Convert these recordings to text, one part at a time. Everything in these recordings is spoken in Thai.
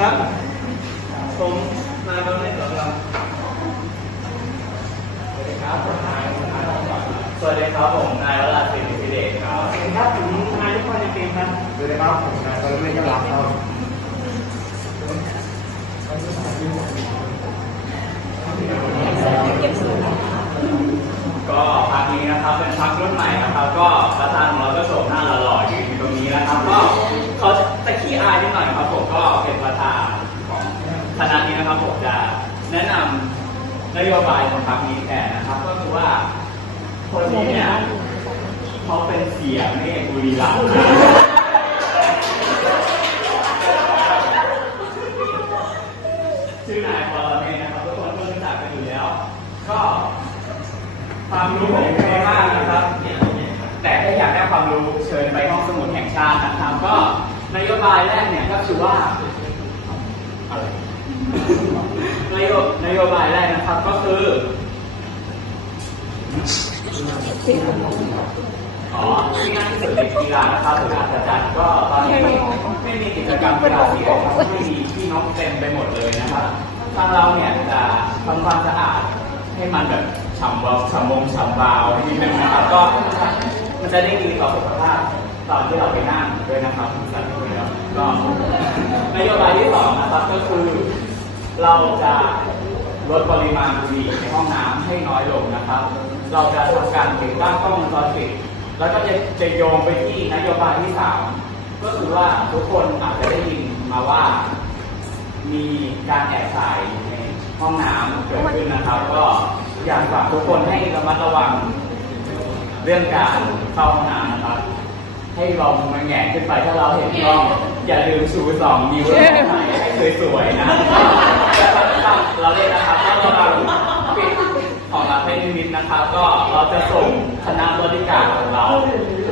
ครับผมนายบรเนศสอนรามสวัสดีครับผมนายวราศิลป์พิเดชครับสวัสดีครับผมนายนิพนธ์ในเกมครับสวัสดีครับผมนายปรเมศยรับครับก็พักนี้นะครับเป็นพักรุ่นใหม่นะครับ ก็ประธานของเราก็โฉมหน้าหล่อๆยืนอยู่ตรงนี้นะครับก็ เขาจะขี้อายนิดหน่อยครับผมก็เป็นประธานของคณะนี้นะครับผมจะแนะนำนโยบายของพักนี้แทนนะครับ ก็คือว่า คนนี้เนี่ยเขาเป็นเสียเมฆบุรีรัมย์ ชื่อนายพรเมศนะครับทุกคนก็รู้จักกันอยู่แล้ว ก็ความรู้ผมไม่มากนะครับ แต่ถ้าอยากได้ความรู้เชิญไปห้องสมุดแห่งชาตินะครับก็ นโยบายแรกเนี่ยก็คือว่าอะไรนโยนโยบายแรกนะครับก็คืออ๋อที่งานที่สุดในกีฬานะครับหรืออาจารย์ก็ตอนนี้ไม่มีกิจกรรมกีฬาสีออกไม่มีพี่น้องเต็มไปหมดเลยนะครับทางเราเนี่ยจะทำความสะอาดให้มันแบบฉ่ำวาฉ่ำมงฉ่ำวาวนิดนึงนะครับก็มันจะได้ดีต่อสุขภาพตอนที่เราไปนั่งด้วยนะครับ ก็นโยบายที่สองนะครับก็คือ เราจะลดปริมาณบุหรี่ในห้องน้ำให้น้อยลงนะครับ เราจะทำการติดตั้งกล้องวงจรปิดแล้วก็จะจะโยงไปที่นโยบายที่สามก็คือว่าทุกคนอาจจะได้ยินมาว่า มีการแอบถ่ายในห้องน้ำเกิดขึ้นนะครับ ก็อยากฝากทุกคนให้ระมัดระวังเรื่องการเข้าห้องน้ำนะครับ ให้ลองมาแงนขึ้นไปถ้าเราเห็นกล้อง อย่าลืมชูสองนิ้วแล้วถ่ายให้สวยๆนะเราเล่นนะครับถ้าเราเปิดของเราให้นิดๆนะครับก็เราจะส่งคณะบริการของเรา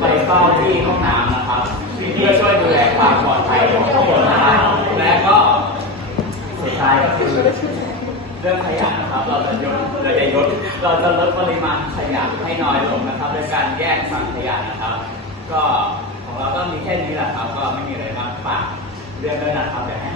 ไปเฝ้าที่ห้องน้ำนะครับเพื่อช่วยดูแลความปลอดภัยของทุกคนนะครับและก็สุดท้ายก็คือเรื่องขยะนะครับ เราจะยดเราจะยดเราจะลดปริมาณขยะให้น้อยลงนะครับโดยการแยกฝังขยะนะครับ ก็ของเราก็มีแค่นี้แหละครับ ก็ไม่มีอะไรมากฝากเรื่องด้วยนะครับแต่ให้